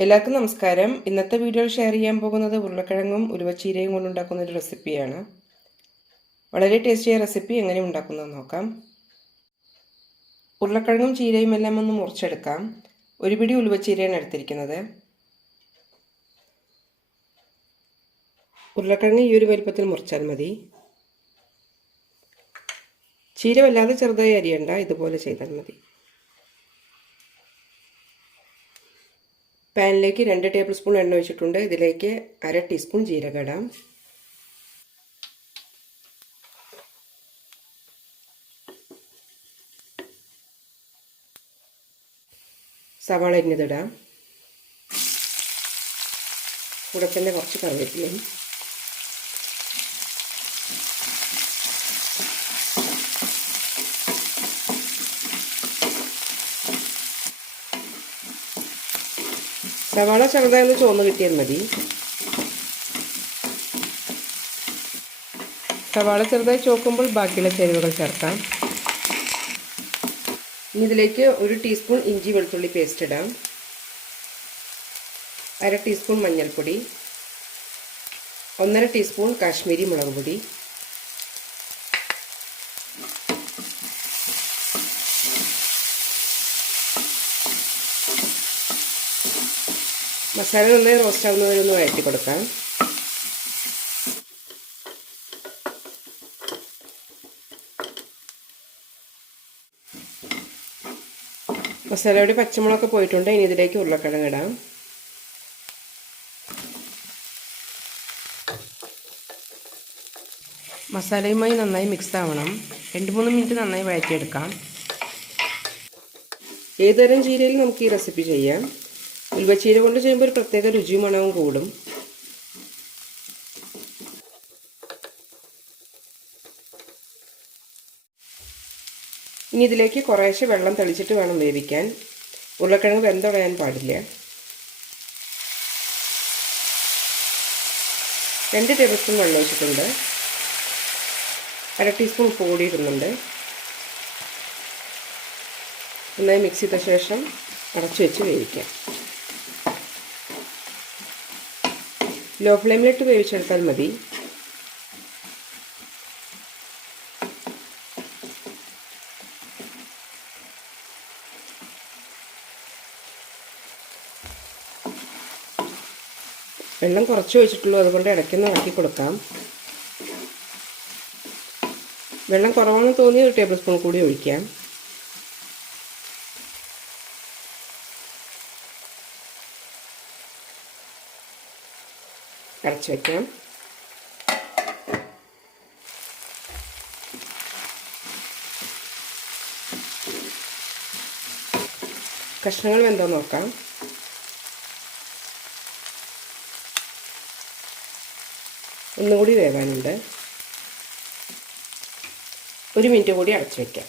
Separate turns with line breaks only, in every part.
എല്ലാവർക്കും നമസ്കാരം. ഇന്നത്തെ വീഡിയോയിൽ ഷെയർ ചെയ്യാൻ പോകുന്നത് ഉരുളക്കിഴങ്ങും ഉലുവച്ചീരയും കൊണ്ടുണ്ടാക്കുന്ന ഒരു റെസിപ്പിയാണ് വളരെ ടേസ്റ്റിയായ റെസിപ്പി എങ്ങനെ ഉണ്ടാക്കുന്നത് നോക്കാം. ഉരുളക്കിഴങ്ങും ചീരയും എല്ലാം ഒന്ന് മുറിച്ചെടുക്കാം. ഒരു പിടി ഉലുവച്ചീരയാണ് എടുത്തിരിക്കുന്നത്. ഉരുളക്കിഴങ്ങ് ഈ ഒരു വലിപ്പത്തിൽ മുറിച്ചാൽ മതി. ചീര വല്ലാതെ ചെറുതായി അരിയണ്ട ഇതുപോലെ ചെയ്താൽ മതി. പാനിലേക്ക് രണ്ട് ടേബിൾ സ്പൂൺ എണ്ണ ഒഴിച്ചിട്ടുണ്ട്. ഇതിലേക്ക് അര ടീസ്പൂൺ ജീരകം ഇടാം സവാള അരിഞ്ഞതിടാം. കൂടെ തന്നെ കുറച്ച് കറിവേപ്പിലയും. സവാള ചെറുതായൊന്ന് ചുവന്ന് കിട്ടിയാൽ മതി. സവാള ചെറുതായി ചോക്കുമ്പോൾ ബാക്കിയുള്ള ചേരുവകൾ ചേർക്കാം. ഇനി ഇതിലേക്ക് ഒരു ടീസ്പൂൺ ഇഞ്ചി വെളുത്തുള്ളി പേസ്റ്റ് ഇടാം. അര ടീസ്പൂൺ മഞ്ഞൾപ്പൊടി. ഒന്നര ടീസ്പൂൺ കാശ്മീരി മുളക് പൊടി. മസാല നന്നായി റോസ്റ്റ് ആവുന്നവരൊന്ന് വഴറ്റി കൊടുക്കാം. മസാലയുടെ പച്ചമുളകൊക്കെ പോയിട്ടുണ്ട്. ഇനി ഇതിലേക്ക് ഉരുളക്കിഴങ്ങ് ഇടാം. മസാലയുമായി നന്നായി മിക്സ് ആവണം. രണ്ട് മൂന്ന് മിനിറ്റ് നന്നായി വഴറ്റിയെടുക്കാം. ഏതുതരം ചീരയിൽ നമുക്ക് ഈ റെസിപ്പി ചെയ്യാം? ഉൽവച്ചീര കൊണ്ട് ചെയ്യുമ്പോൾ ഒരു പ്രത്യേക രുചിയും മണവും കൂടും. ഇനി ഇതിലേക്ക് കുറേശ്ശെ വെള്ളം തെളിച്ചിട്ട് വേണം വേവിക്കാൻ. ഉരുളക്കിഴങ്ങ് വെന്തുടയാൻ പാടില്ല. രണ്ട് ടേബിൾ സ്പൂൺ വെള്ളം ഒഴിച്ചിട്ടുണ്ട്. അര ടീസ്പൂൺ പൊടി ഇടുന്നുണ്ട്. നന്നായി മിക്സ് ചെയ്ത ശേഷം അടച്ചു വെച്ച് വേവിക്കാം. ലോ ഫ്ലെയിമിലിട്ട് വേവിച്ചെടുത്താൽ മതി. വെള്ളം കുറച്ച് ഒഴിച്ചിട്ടുള്ളൂ അതുകൊണ്ട് ഇടയ്ക്കൊന്ന് ഇറക്കി കൊടുക്കാം. വെള്ളം കുറവാണെന്ന് തോന്നിയ ഒരു ടേബിൾ സ്പൂൺ കൂടി ഒഴിക്കാം. അടച്ചു വയ്ക്കാം കഷ്ണങ്ങൾ വെന്തോ നോക്കാം. ഒന്നുകൂടി വേവാനുണ്ട്. ഒരു മിനിറ്റ് കൂടി അടച്ചു വയ്ക്കാം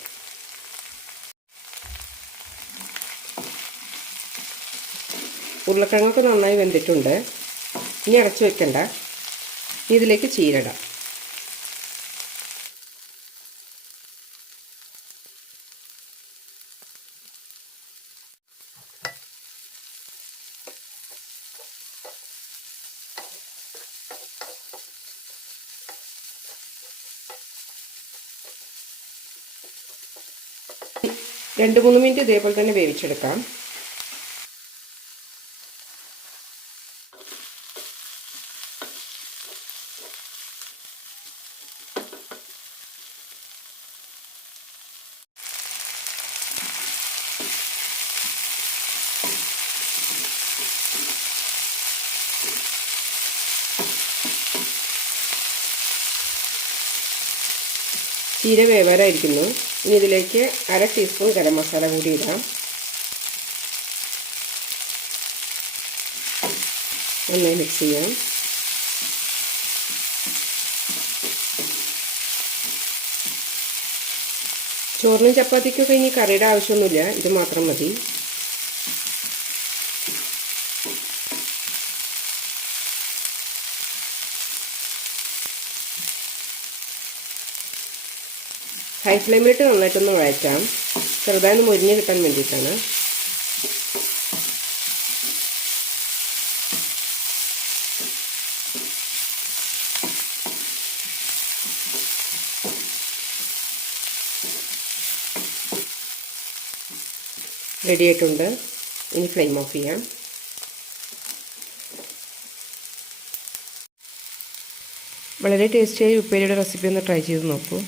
ഉരുളക്കിഴങ്ങൊക്കെ നന്നായി വെന്തിട്ടുണ്ട്. ഇനി അടച്ച് വെക്കണ്ട. ഇതിലേക്ക് ചീരടാം. രണ്ട് മൂന്ന് മിനിറ്റ് ഇതേപോലെ തന്നെ വേവിച്ചെടുക്കാം. ചീര വേവാറായിരിക്കുന്നു ഇനി ഇതിലേക്ക് അര ടീസ്പൂൺ ഗരം മസാല കൂടി ഇടാം. നന്നായി മിക്സ് ചെയ്യാം. ചോറിനും ചപ്പാത്തിക്കൊക്കെ ഇനി കറിയുടെ ആവശ്യമൊന്നുമില്ല. ഇത് മാത്രം മതി. ഹൈ ഫ്ലെയിമിലിട്ട് നന്നായിട്ടൊന്ന് വഴറ്റാം. ചെറുതായി ഒന്ന് മുരിഞ്ഞ് കിട്ടാൻ വേണ്ടിയിട്ടാണ്. റെഡിയായിട്ടുണ്ട് ഇനി ഫ്ലെയിം ഓഫ് ചെയ്യാം. വളരെ ടേസ്റ്റിയായി ഉപ്പേരിയുടെ റെസിപ്പി ഒന്ന് ട്രൈ ചെയ്ത് നോക്കൂ.